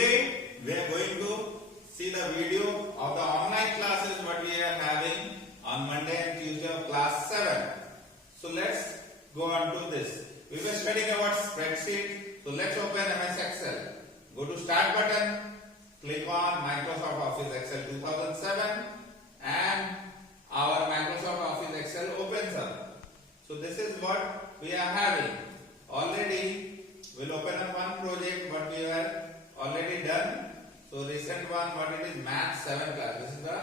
Today we are going to see the video of the online classes what we are having on Monday and Tuesday of class 7. So let's go on to this. We were studying about spreadsheet. So let's open MS Excel. Go to start button, click on Microsoft Office Excel 2007 and our Microsoft Office Excel opens up. So this is what we are having. Already we'll open up one project what we have already done. So recent one what it is Math 7 class. This is the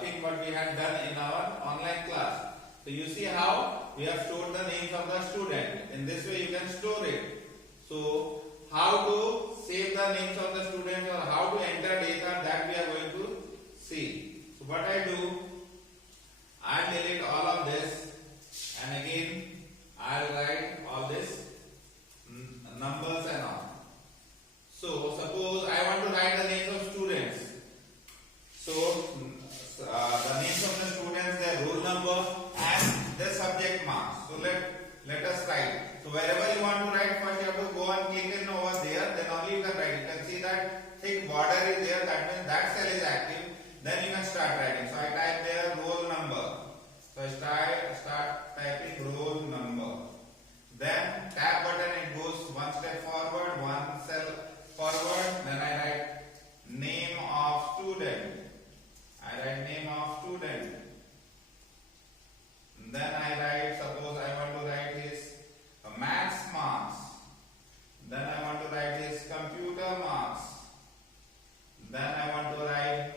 thing what we had done in our online class. So you see how we have stored the names of the student. In this way you can store it. So how to save the names of the students or how to enter data, that we are going to see. So what I do, I delete all of this and again I will write all this numbers and all. So suppose I want to write the names of students. So the names of the students, their roll number and their subject marks. So let us write. So wherever you want to write, first you have to go and click in over there, then only you can write. You can see that thick border is there, that means that cell is active. Then you can start writing. So I type there roll number. So I start typing roll number. Then tab button, it goes one step forward, one cell forward. Then I write name of student. I write name of student. Then I write, suppose I want to write his maths marks. Then I want to write his computer marks. Then I want to write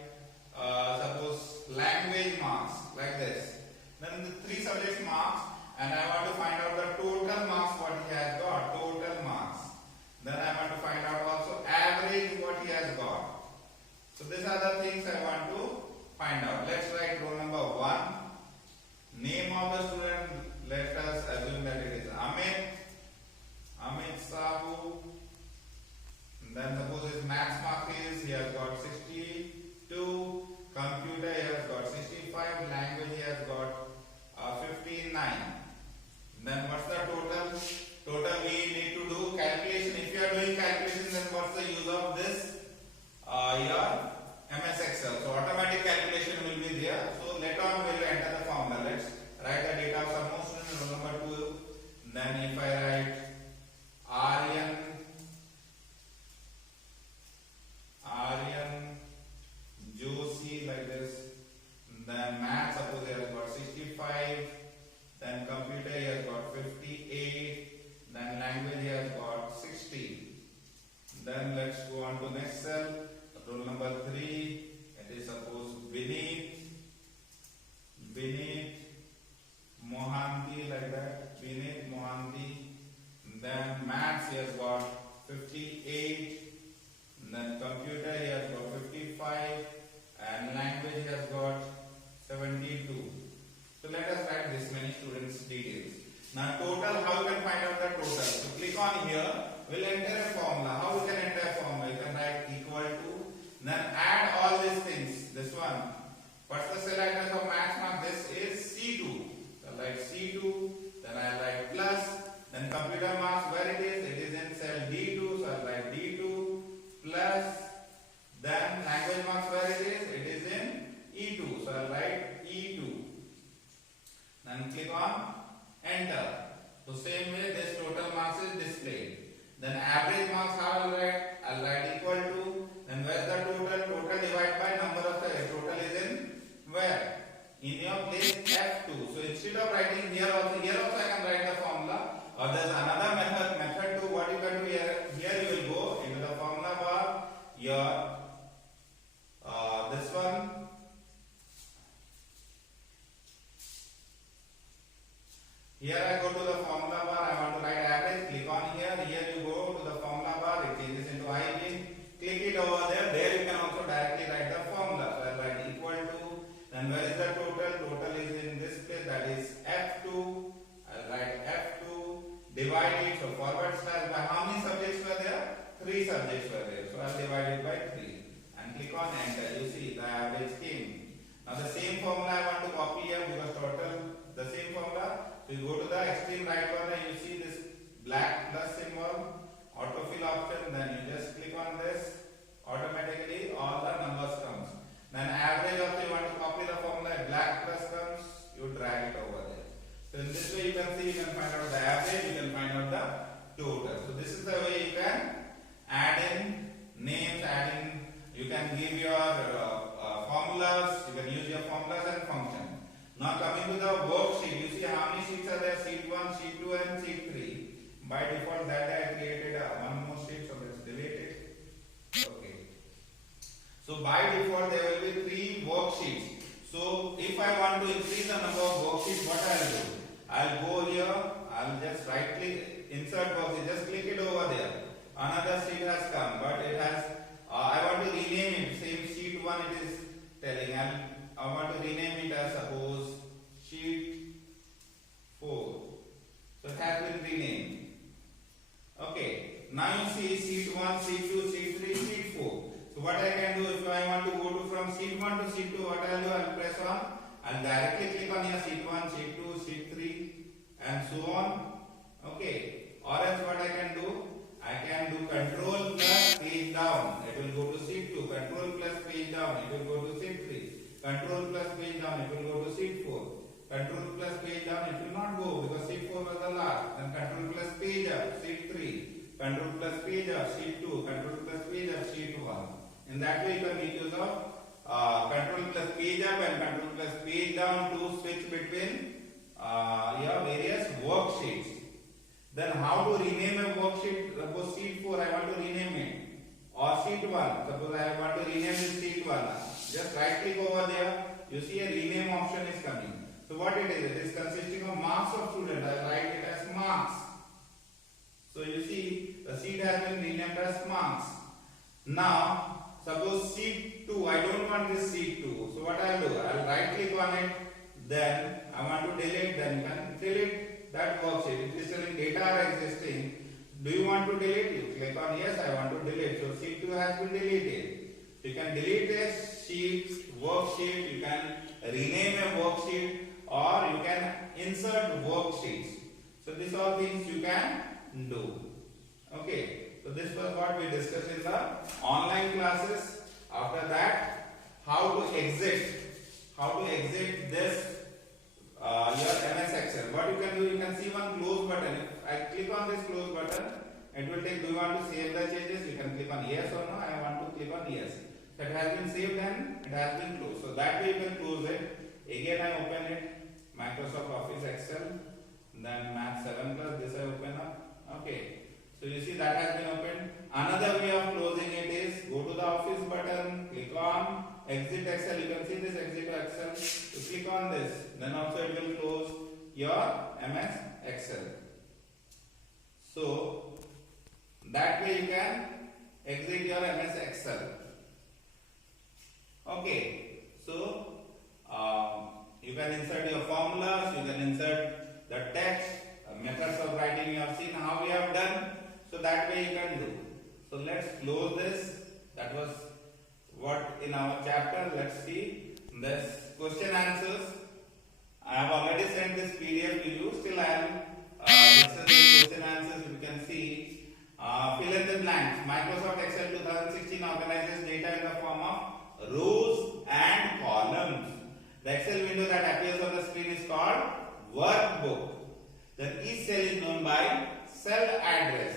suppose language marks, like this. Then the three subjects marks, and I want to find out the total marks what he has got, total marks. Then I want to find out also average what he has got. So these are the things I want to find out. Let's write roll number 1. Name of the student, let us assume that it is Amit Sahu. Then suppose his maths mark is, he has got 62, computer he has got 65, language he has got 59. Then what's the total? Total we need to do calculation. If you are doing calculation, then what's the use of this? Your MS Excel. So automatic calculation will be there. So later on we will enter the formula. Let's write the data of some more student, roll number 2. Then if I write Aryan Joshi, like this. Then math, suppose he has got 65. Then computer he has got 58. Then language he has got 60. Then let's go on to next cell. Roll number 3. It is suppose Vineet Mohanty, like that. Vineet Mohanty. Then maths he has got 58. Then computer he has got 55. And language he has got 72. So let us write this many students details. Now total, how you can find out the total? So click on here, we'll enter a formula. How we can enter a formula? You can write equal to, then add all these things. This one, what's the cell address of maths mark? This is C2. So I write C2, then I write plus, then computer marks where it is in cell D2, so I write D2 plus, then language marks where it is in E2, so I write E2. Then click on enter. So same way this total marks is displayed. Then average marks how I'll write equal to, then where's the total? Total divided by number of cells. Total is in where? In your place F2. So instead of writing here also I can write the formula. Or there's another method to what you can do here. Here you will go into the formula bar. Your this one. Here I go to the formula bar, I want to write average, click on here, here you go to the formula bar, it changes into IB, click it over there you can also directly write the formula. So I write equal to, then where is the total? Total is in this place, that is F2, I write F2, divide it, so forward slash by how many subjects were there? 3 subjects were there, so I'll divide it by 3 and click on enter, you see the average came. Now the same formula I want to copy here because total, the same formula. So you go to the extreme right corner, you see this black plus symbol, autofill option, then you just click on this by default that day I created one more sheet, so let's delete it. Okay. So by default there will be 3 worksheets. So if I want to increase the number of worksheets, what I'll do? I'll go here, I'll just right click, insert worksheet, just click it over there. Another sheet has come, but it has, I want to rename it, same sheet 1 it is telling, I want to rename it as suppose sheet 4. So it has been renamed. Okay, now you see sheet 1, sheet 2, sheet 3, sheet 4. So what I can do, if I want to go to from sheet 1 to sheet 2, what I'll do, I'll press on, I'll directly click on here sheet 1, sheet 2, sheet 3 and so on. Okay, or else what I can do, I can do control plus page down, it will go to sheet 2, control plus page down, it will go to sheet 3, control plus page down, it will go to sheet 4, control plus page down, it will not go because sheet 4 was the last, then control plus page up, sheet 3, control plus page up, sheet 2, control plus page up, sheet 1. In that way you can make use of control plus page up and control plus page down to switch between your various worksheets. Then how to rename a worksheet? Suppose sheet 4 I want to rename it, or sheet 1. Suppose I want to rename this sheet 1. Just right click over there. You see a rename option is coming. So what it is consisting of marks of students. I write it as marks. So you see the sheet has been renamed as marks. Now suppose sheet 2. I don't want this sheet 2. So what I'll do? I'll right click on it. Then I want to delete. Then you can delete that worksheet. It is telling data are existing. Do you want to delete? You click on yes, I want to delete. So sheet 2 has been deleted. You can delete a sheet, worksheet, you can rename a worksheet, or you can insert worksheets. So these all things you can do. Okay. So this was what we discussed in the online classes. After that, how to exit this your MS Excel. What you can do, you can see one close button. If I click on this close button, it will take, do you want to save the changes? You can click on yes or no. I want to click on yes. So it has been saved and it has been closed. So that way you can close it. Again I open it, Microsoft Office Excel, then Math 7 Plus, this I open up. Okay. So you see that has been opened. Another way of closing it is go to the Office button, click on Exit Excel. You can see this Exit Excel. You click on this, then also it will close your MS Excel. So that way you can exit your MS Excel. Okay. So you can insert your formulas. You can insert the text. Methods of writing you have seen how we have done. So that way you can do. So let's close this. That was what in our chapter. Let's see this question answers. I have already sent this PDF to you. Still I am discussing question answers. You can see fill in the blanks. Microsoft Excel 2016 organizes data in the form of rows and columns. The Excel window that appears on the screen is called workbook. Then each cell is known by cell address.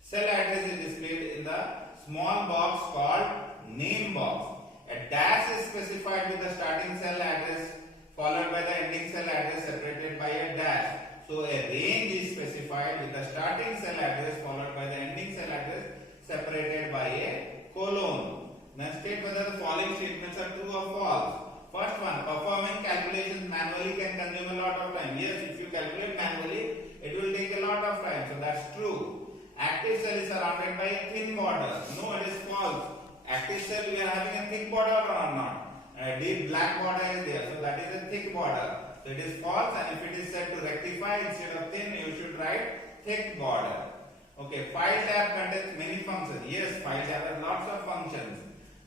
Cell address is displayed in the small box called name box. A dash is specified with the starting cell address followed by the ending cell address separated by a dash. So a range is specified with the starting cell address followed by the ending cell address separated by a colon. Now state whether the following statements are true or false. First one, performing calculations manually can consume a lot of time. Yes, if you calculate manually, it will take a lot of time. So that's true. Active cell is surrounded by a thin border. No, it is false. Active cell, we are having a thick border or not? A deep black border is there. So that is a thick border. So it is false, and if it is said to rectify instead of thin, you should write thick border. Okay, file tab contains many functions. Yes, file tab has lots of functions.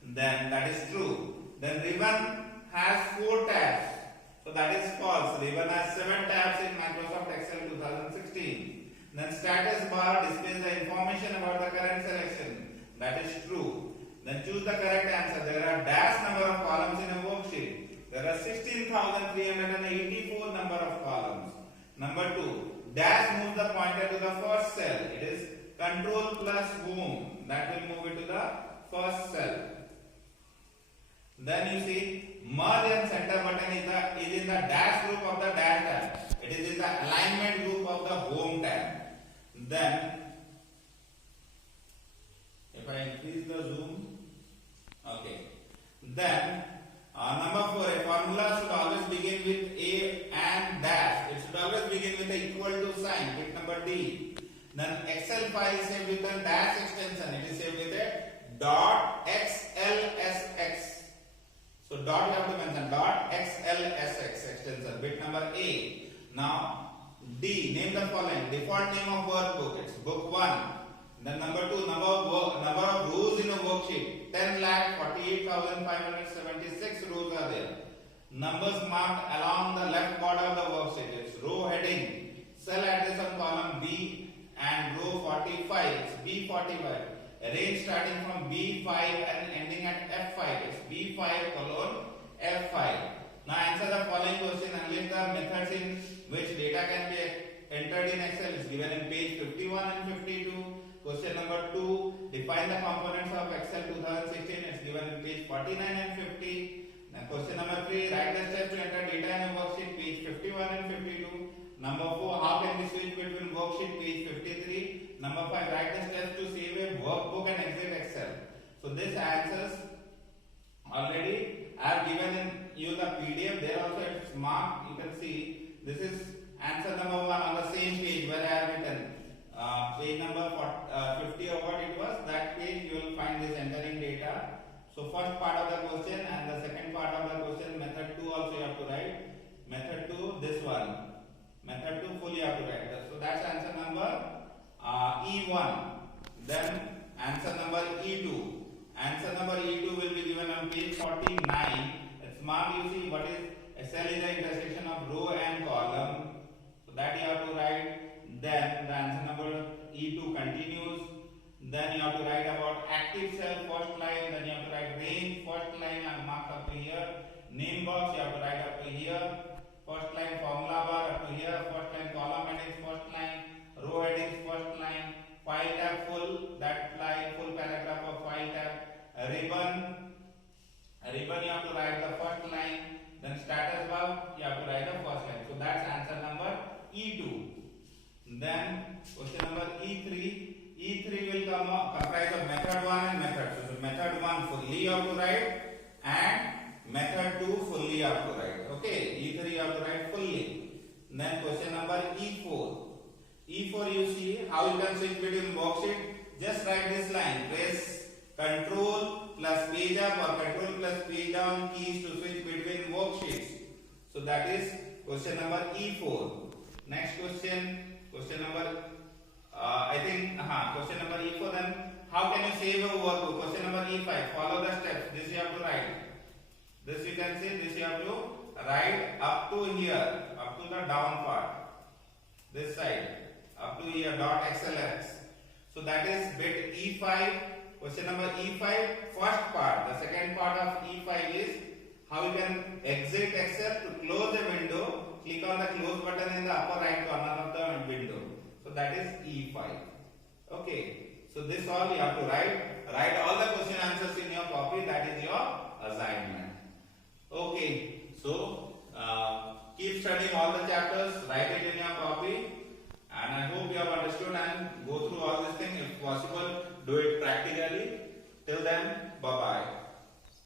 Then that is true. Then ribbon has 4 tabs. So that is false. Ribbon has 7 tabs in Microsoft Excel 2016. Then status bar displays the information about the current selection. That is true. Then choose the correct answer. There are dash number of columns in a worksheet. There are 16,384 number of columns. Number 2. Dash moves the pointer to the first cell. It is control plus home. That will move it to the first cell. Then you see merge and center button is in the dash group of the dash tab. It is in the alignment group of the home tab. Then if I increase the zoom, okay. Then number 4, a formula should always begin with a and dash. It should always begin with the equal to sign. Bit number D. Then Excel file is saved with a dash extension. It is saved with a dot XLSX. So dot you have to mention dot XLSX extension. Bit number A. Now D. Name the following. Default name of workbook. It's book 1. Then number 2. Number of rows in a worksheet. 10,48,576 rows are there. Numbers marked along the left border of the worksheet. It's row heading. Cell address on column B and row 45. It's B45. Range starting from B5 and ending at F5. It's B5 colon F5. Now answer the following question and list the methods in which data can be entered in Excel. Is given in page 51 and 52. Question number 2. Define the components of Excel 2016. It's given in page 49 and 50. Now question number 3. Write the steps to enter data in a worksheet. Page 51 and 52. Number 4. How can we switch between worksheet? Page 53. Number 5. Write the steps to save a workbook and exit Excel. So this answers already I have given in you the PDF. There also it's marked. You can see this is answer number 1 on the same page where I have written page number 50 or what it was. That page you will find this entering data. So first part of the question and the second part of the question, method 2 also you have to write. Method 2 this one. Method 2 fully you have to write. So that's answer number E1. Then answer number E2. Answer number E2 will be given on page 49. It's marked. You see what is cell is the intersection of row and column. So that you have to write. Then the answer number E2 continues. Then you have to write about active cell first line. Then you have to write range first line and mark up to here. Name box you have to write up to here. First line formula bar up to here. First line column headings first line. Row headings first line. File tab full, that line, full paragraph of file tab. Ribbon you have to write the first line. Then status bar you have to write the first line. So that's answer number E2. Then question number E3. E3 will comprise of method 1 and method 2. So method 1 fully you have to write and method 2 fully you have to write. Okay, E3 you have to write fully. Then question number E4. E4 you see how you can switch between worksheet. Just write this line. Press Control plus page up or Control plus page down keys to switch between worksheets. So that is question number E4. Next question. Question number question number E4. Then how can you save a workbook? Question number E5. Follow the steps. This you have to write. This you can see. This you have to write up to here, up to the down part. This side, up to here dot XLX. So that is bit E5. Question number E5. First part. The second part of E5 is how you can exit Excel to close a window. Click on the close button in the upper right corner of the window. So that is E5. Okay. So this all you have to write. Write all the question answers in your copy. That is your assignment. Okay. So keep studying all the chapters. Write it in your copy. And I hope you have understood and go through all this thing. If possible, do it practically. Till then, bye bye.